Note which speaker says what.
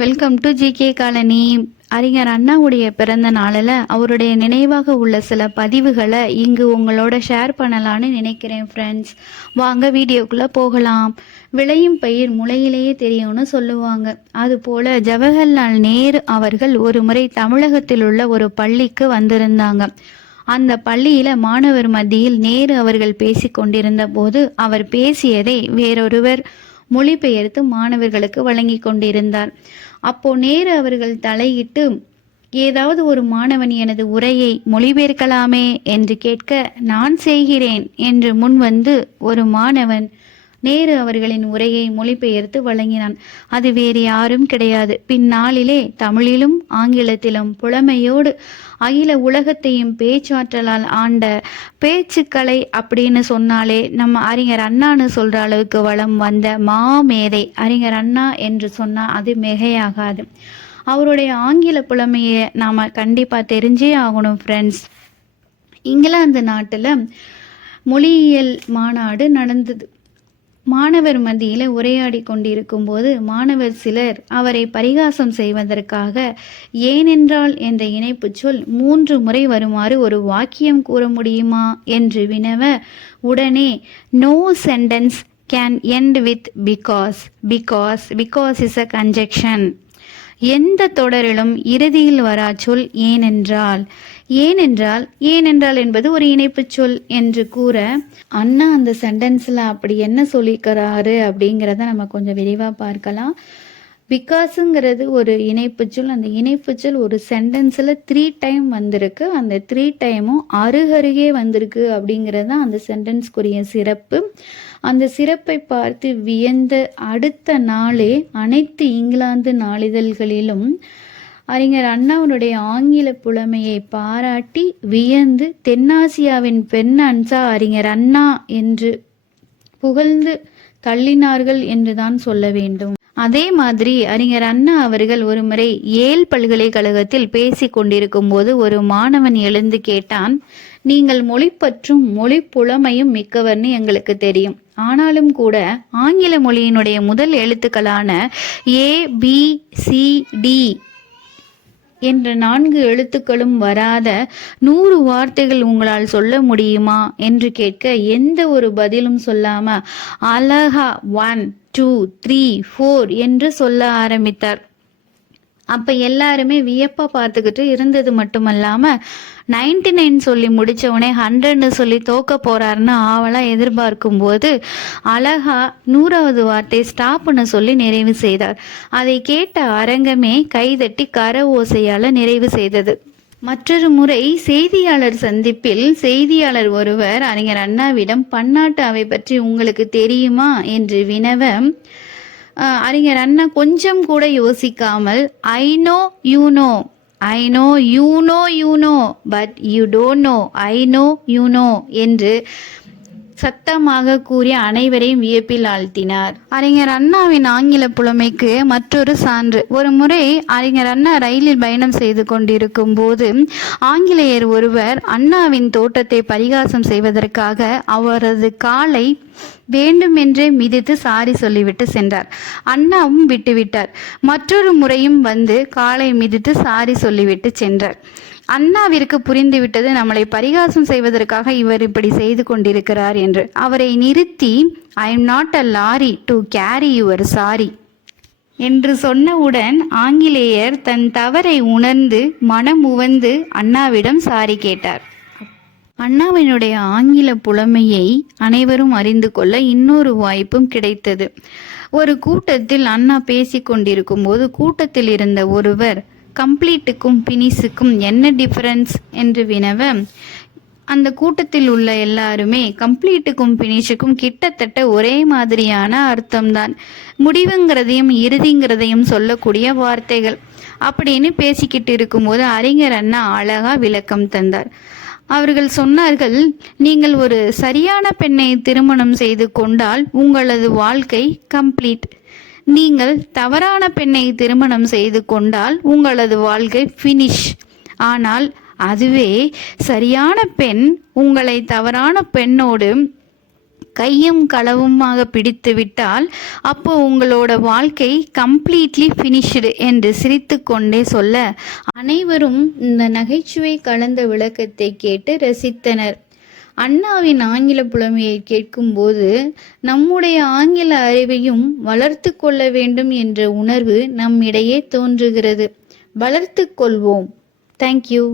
Speaker 1: Welcome to GK colony அறிஞர் அண்ணாவுடைய பிறந்த நாளில் அவருடைய நினைவாக உள்ள சில பதிவுகளை இங்கு உங்களோட ஷேர் பண்ணலான்னு நினைக்கிறேன் ஃப்ரெண்ட்ஸ் வாங்க வீடியோக்குள்ளே போகலாம். விளையும் பயிர் முளையிலேயே தெரியும்னு சொல்லுவாங்க. அதுபோல் ஜவஹர்லால் நேரு அவர்கள் ஒரு முறை தமிழகத்தில் உள்ள ஒரு பள்ளிக்கு வந்திருந்தாங்க. அந்த பள்ளியில மாணவர் மத்தியில் நேரு அவர்கள் பேசி கொண்டிருந்த போது அவர் பேசியதை வேறொருவர் மொழிபெயர்த்து மாணவர்களுக்கு வழங்கி கொண்டிருந்தார். அப்போ நேரு அவர்கள் தலையிட்டு ஏதாவது ஒரு மாணவன் எனது உரையை மொழிபெயர்க்கலாமே என்று கேட்க நான் செய்கிறேன் என்று முன்வந்து ஒரு மாணவன் நேரு அவர்களின் உரையை மொழிபெயர்த்து வழங்கினான். அது வேறு யாரும் கிடையாது. பின்னாளிலே தமிழிலும் ஆங்கிலத்திலும் புலமையோடு அகில உலகத்தையும் பேச்சாற்றலால் ஆண்ட பேச்சுக்கலை அப்படின்னு சொன்னாலே நம்ம அறிஞர் அண்ணான்னு சொல்ற அளவுக்கு வளம் வந்த மாமேதை. அறிஞர் அண்ணா என்று சொன்னால் அது மிகையாகாது. அவருடைய ஆங்கில புலமையை நாம் கண்டிப்பாக தெரிஞ்சே ஆகணும் ஃப்ரெண்ட்ஸ் இங்கிலாந்து நாட்டில் மொழியியல் மாநாடு நடந்தது. மாணவர் மத்தியில் உரையாடி கொண்டிருக்கும் போது மாணவர் சிலர் அவரை பரிகாசம் செய்வதற்காக ஏனென்றால் என்ற இணைப்புச் சொல் மூன்று முறை வருமாறு ஒரு வாக்கியம் கூற முடியுமா? என்று வினவ உடனே no sentence can end with because because because is a conjunction எந்த தொடரிலும் இறுதியில் வரா சொல் ஏனென்றால். ஏனென்றால் ஏனென்றால் என்பது ஒரு இணைப்புச் சொல் என்று கூற அண்ணா அந்த சென்டென்ஸில் அப்படி என்ன சொல்லிக்கிறாரு அப்படிங்கிறத நம்ம கொஞ்சம் விரிவாக பார்க்கலாம். பிகாஸுங்கிறது ஒரு இணைப்புச்சொல் அந்த இணைப்புச்சொல் ஒரு சென்டென்ஸில் த்ரீ டைம் வந்திருக்கு. அந்த த்ரீ டைமும் அருகருகே வந்திருக்கு அப்படிங்கிறது தான் அந்த சென்டென்ஸ்க்குரிய சிறப்பு. அந்த சிறப்பை பார்த்து வியந்த அடுத்த நாளே அனைத்து இங்கிலாந்து நாளிதழ்களிலும் அறிஞர் அண்ணாவுடைய ஆங்கில புலமையை பாராட்டி வியந்து தென்னாசியாவின் பெண் அன்சா அறிஞர் அண்ணா என்று புகழ்ந்து தள்ளினார்கள் என்றுதான் சொல்ல வேண்டும். அதே மாதிரி அறிஞர் அண்ணா அவர்கள் ஒருமுறை ஏல் பல்கலைக்கழகத்தில் பேசி கொண்டிருக்கும் போது ஒரு மாணவன் எழுந்து கேட்டான் நீங்கள் மொழிப்பற்றும் மொழி புலமையும் மிக்கவர்னு எங்களுக்கு தெரியும். ஆனாலும் கூட ஆங்கில மொழியினுடைய முதல் எழுத்துக்களான ஏ பி சி டி என்ற நான்கு எழுத்துக்களும் வராத நூறு வார்த்தைகள் உங்களால் சொல்ல முடியுமா? என்று கேட்க எந்த ஒரு பதிலும் சொல்லாம அழகா ஒன் டூ த்ரீ ஃபோர் என்று சொல்ல ஆரம்பித்தார். அப்ப எல்லாருமே வியப்பா பார்த்துக்கிட்டு இருந்தது மட்டுமல்லாம நைன்டி நைன் சொல்லி முடிச்ச ஹண்ட்ரட்னு சொல்லி தோக்க போறாருன்னு ஆவலா எதிர்பார்க்கும் போது அழகா நூறாவது வார்த்தை ஸ்டாப்னு சொல்லி நிறைவு செய்தார். அதை கேட்ட அரங்கமே கைதட்டி கர ஓசையால நிறைவு செய்தது. மற்றொரு முறை செய்தியாளர் சந்திப்பில் செய்தியாளர் ஒருவர் அறிஞர் அண்ணாவிடம் பன்னாட்டு அவை பற்றி உங்களுக்கு தெரியுமா என்று வினவ அறிஞர் அண்ணா கொஞ்சம் கூட யோசிக்காமல் I know you know I know you know you know but you don't know I know you know என்று சத்தமாக கூறி அனைவரையும் வியப்பில் ஆழ்த்தினார். அறிஞர் அண்ணாவின் ஆங்கில புலமைக்கு மற்றொரு சான்று. ஒரு முறை அறிஞர் அண்ணா ரயிலில் பயணம் செய்து கொண்டிருக்கும் போது ஆங்கிலேயர் ஒருவர் அண்ணாவின் தோட்டத்தை பரிகாசம் செய்வதற்காக அவரது காலை வேண்டுமென்றே மிதித்து சாரி சொல்லிவிட்டு சென்றார். அண்ணாவும் விட்டுவிட்டார். மற்றொரு முறையும் வந்து காலை மிதித்து சாரி சொல்லிவிட்டு சென்றார். அண்ணாவிற்கு புரிந்துவிட்டது நம்மளை பரிகாசம் செய்வதற்காக இவர் இப்படி செய்து கொண்டிருக்கிறார் என்று. அவரை நிறுத்தி I am not a lorry to carry your sorry என்று சொன்னவுடன் ஆங்கிலேயர் தன் தவறை உணர்ந்து மனம் உவந்து அண்ணாவிடம் சாரி கேட்டார். அண்ணாவினுடைய ஆங்கில புலமையை அனைவரும் அறிந்து கொள்ள இன்னொரு வாய்ப்பும் கிடைத்தது. ஒரு கூட்டத்தில் அண்ணா பேசிக்கொண்டிருக்கும் போது கூட்டத்தில் இருந்த ஒருவர் கம்ப்ளீட்டுக்கும் பினிஸுக்கும் என்ன டிஃபரன்ஸ் என்று வினவ அந்த கூட்டத்தில் உள்ள எல்லாருமே கம்ப்ளீட்டுக்கும் பினிஷுக்கும் கிட்டத்தட்ட ஒரே மாதிரியான அர்த்தம்தான். முடிவுங்கிறதையும் இறுதிங்கிறதையும் சொல்லக்கூடிய வார்த்தைகள். அப்படின்னு பேசிக்கிட்டு இருக்கும்போது அறிஞர் அண்ணா அழகா விளக்கம் தந்தார். அவர்கள் சொன்னார்கள் நீங்கள் ஒரு சரியான பெண்ணை திருமணம் செய்து கொண்டால் உங்களது வாழ்க்கை கம்ப்ளீட் நீங்கள் தவறான பெண்ணை திருமணம் செய்து கொண்டால் உங்களது வாழ்க்கை ஃபினிஷ் ஆனால் அதுவே சரியான பெண் உங்களை தவறான பெண்ணோடு கையும் களவுமாக பிடித்து விட்டால் அப்போ உங்களோட வாழ்க்கை கம்ப்ளீட்லி ஃபினிஷ்டு என்று சிரித்துக்கொண்டே சொல்ல. அனைவரும் இந்த நகைச்சுவை கலந்த விளக்கத்தை கேட்டு ரசித்தனர். அண்ணாவின் ஆங்கில புலமையை கேட்கும்போது நம்முடைய ஆங்கில அறிவையும் வளர்த்து கொள்ள வேண்டும் என்ற உணர்வு நம்மிடையே தோன்றுகிறது. வளர்த்து கொள்வோம். தேங்க்யூ